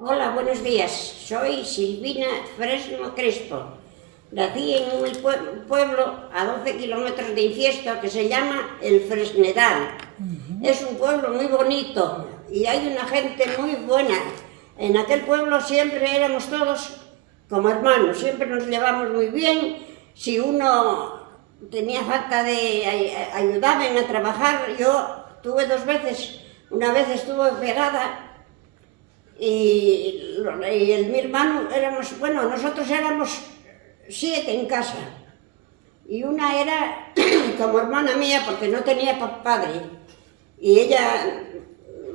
Hola, buenos días. Soy Silvina Fresno Crespo. Nací en un pueblo a 12 kilómetros de Infiesto que se llama El Fresnedal. Es un pueblo muy bonito y hay una gente muy buena. En aquel pueblo siempre éramos todos como hermanos, siempre nos llevamos muy bien. Si uno tenía falta de ayudarme a trabajar, yo tuve 2 veces. Una vez estuve operada y mi hermano nosotros éramos 7 en casa. Y una era como hermana mía porque no tenía padre. Y ella,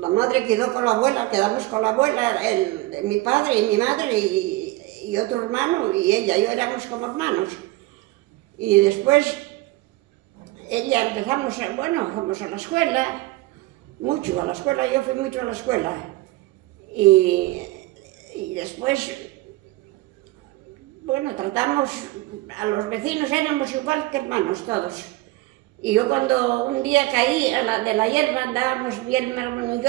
la madre quedó con la abuela, quedamos con la abuela, mi padre y mi madre y otro hermano y ella, yo éramos como hermanos. Y después ella fuimos a la escuela, mucho a la escuela, yo fui mucho a la escuela. Y después, tratamos a los vecinos, éramos igual que hermanos todos. Y yo cuando un día caí de la hierba, andábamos bien mi hermano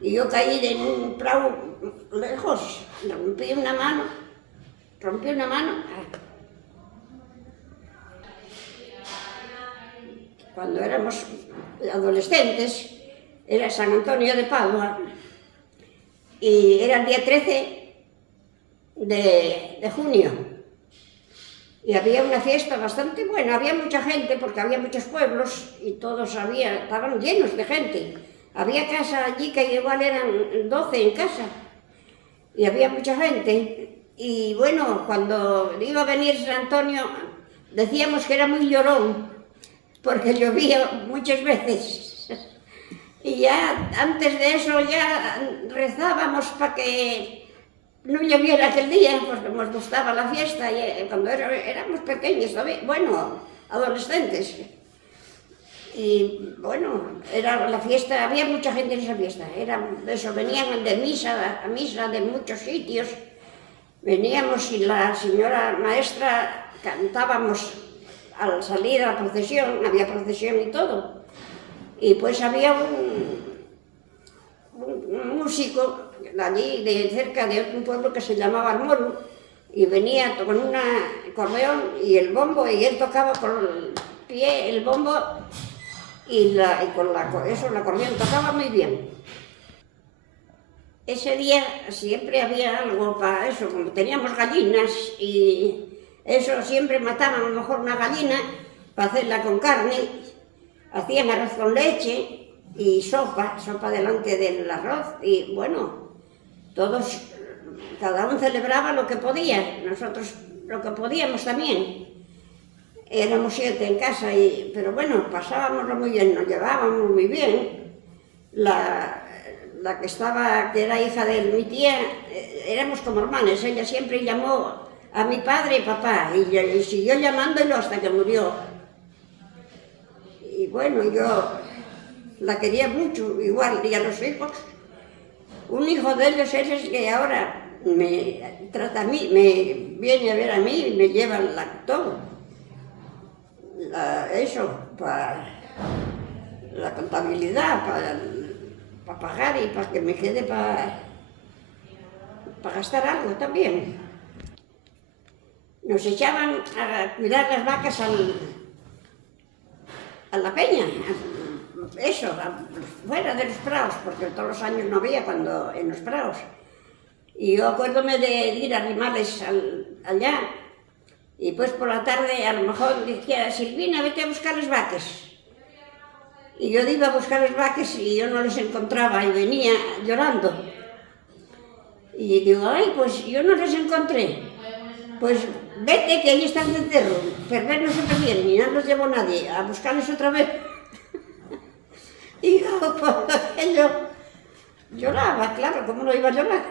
y yo caí de un prado lejos, rompí una mano. Cuando éramos adolescentes, era San Antonio de Padua, y era el día 13 de junio. Y había una fiesta bastante buena, había mucha gente porque había muchos pueblos y estaban llenos de gente. Había casa allí que igual eran 12 en casa y había mucha gente. Y cuando iba a venir San Antonio decíamos que era muy llorón porque llovía muchas veces. Y ya antes de eso ya rezábamos para que no lloviera aquel día, porque nos gustaba la fiesta, y cuando éramos pequeños, adolescentes. Y era la fiesta, había mucha gente en esa fiesta, venían de misa a misa de muchos sitios, veníamos y la señora maestra cantábamos al salir a la procesión, había procesión y todo. Y pues había un músico de allí, de cerca de un pueblo que se llamaba Almoru, y venía con un acordeón y el bombo, y él tocaba con el pie el bombo y con el acordeón tocaba muy bien. Ese día siempre había algo para eso, como teníamos gallinas y eso, siempre mataban a lo mejor una gallina para hacerla con carne. Hacían arroz con leche y sopa delante del arroz y todos, cada uno celebraba lo que podía, nosotros lo que podíamos también. Éramos 7 en casa, pero pasábamos muy bien, nos llevábamos muy bien. La que era hija de mi tía, éramos como hermanas, ella siempre llamó a mi padre y papá y siguió llamándolo hasta que murió. Y yo la quería mucho, igual, y a los hijos. Un hijo de ellos es el que ahora me trata a mí, me viene a ver a mí y me lleva todo. Para la contabilidad, para pagar y para que me quede para gastar algo también. Nos echaban a cuidar las vacas a la peña, fuera de los prados, porque todos los años no había en los prados. Y yo acuérdome de ir a animales allá, y pues por la tarde a lo mejor decía, Silvina, vete a buscar las vacas. Y yo iba a buscar las vacas y yo no les encontraba y venía llorando. Y digo, pues yo no les encontré. Pues vete que allí están de enterro, perder no se prefieren y no los llevó nadie, a buscarles otra vez. Y yo lloraba, claro, ¿cómo no iba a llorar?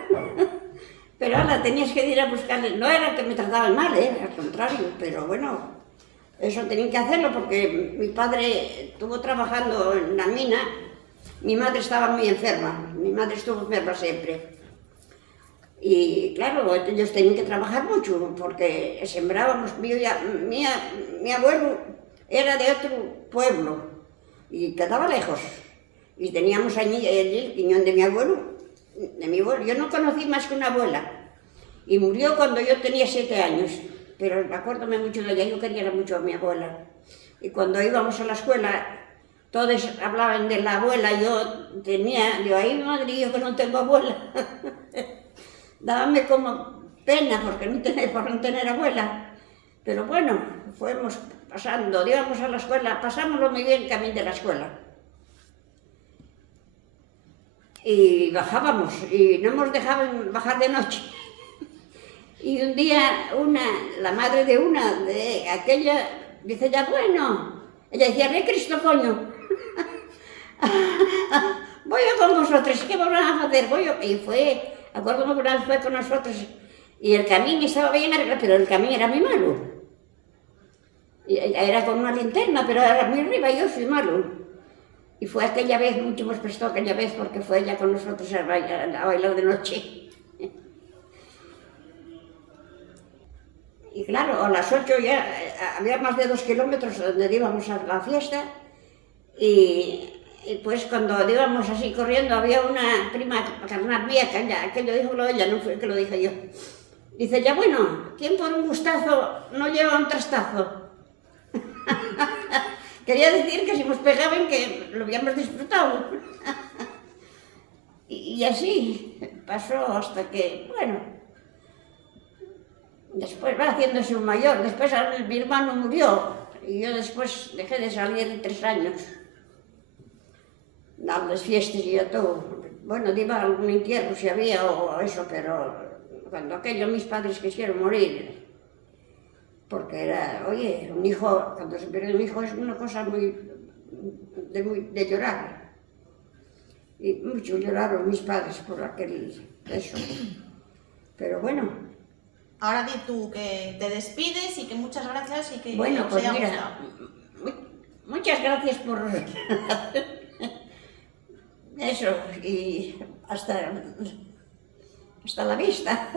Pero ahora tenías que ir a buscarles, no era que me trataban mal, al contrario, pero eso tenían que hacerlo porque mi padre estuvo trabajando en la mina, mi madre estaba muy enferma, mi madre estuvo enferma siempre. Y claro, ellos tenían que trabajar mucho porque sembrábamos. Mi abuelo era de otro pueblo y quedaba lejos. Y teníamos allí el piñón de mi abuelo de mi abuela. Yo no conocí más que una abuela. Y murió cuando yo tenía 7 años. Pero me acuerdo mucho de ella, yo quería mucho a mi abuela. Y cuando íbamos a la escuela, todos hablaban de la abuela, digo, ay madre, yo que no tengo abuela. Dábame como pena por no tener abuela. Pero bueno, fuimos pasando, íbamos a la escuela, pasámoslo muy bien camino de la escuela. Y bajábamos, y no nos dejaban bajar de noche. Y un día la madre de aquella, dice ya, bueno, ella decía, re Cristo, coño, voy yo con vosotros, ¿qué vamos a hacer? Y fue, acuérdame que una vez fue con nosotros, y el camino estaba bien arreglado, pero el camino era muy malo. Era con una linterna, pero era muy arriba, yo fui malo. Y fue aquella vez, mucho nos prestó aquella vez, porque fue ella con nosotros a bailar de noche. Y claro, a las 8 ya había más de 2 kilómetros donde íbamos a la fiesta y pues cuando íbamos así corriendo había una prima carnal mía que lo dijo ella, no fue que lo dije yo. Dice, ya bueno, ¿quién por un gustazo no lleva un trastazo? Quería decir que si nos pegaban que lo habíamos disfrutado. Y así pasó hasta que, bueno, después va haciéndose un mayor, después mi hermano murió y yo después dejé de salir 3 años. Dar las fiestas y yo todo. Bueno, iba a algún entierro si había o eso, pero cuando mis padres quisieron morir, porque era, oye, un hijo, cuando se pierde un hijo es una cosa de llorar. Y mucho lloraron mis padres por eso. Pero bueno. Ahora di tú que te despides y que muchas gracias y que bueno, os pues haya mira, gustado. Muchas gracias por eso y hasta la vista.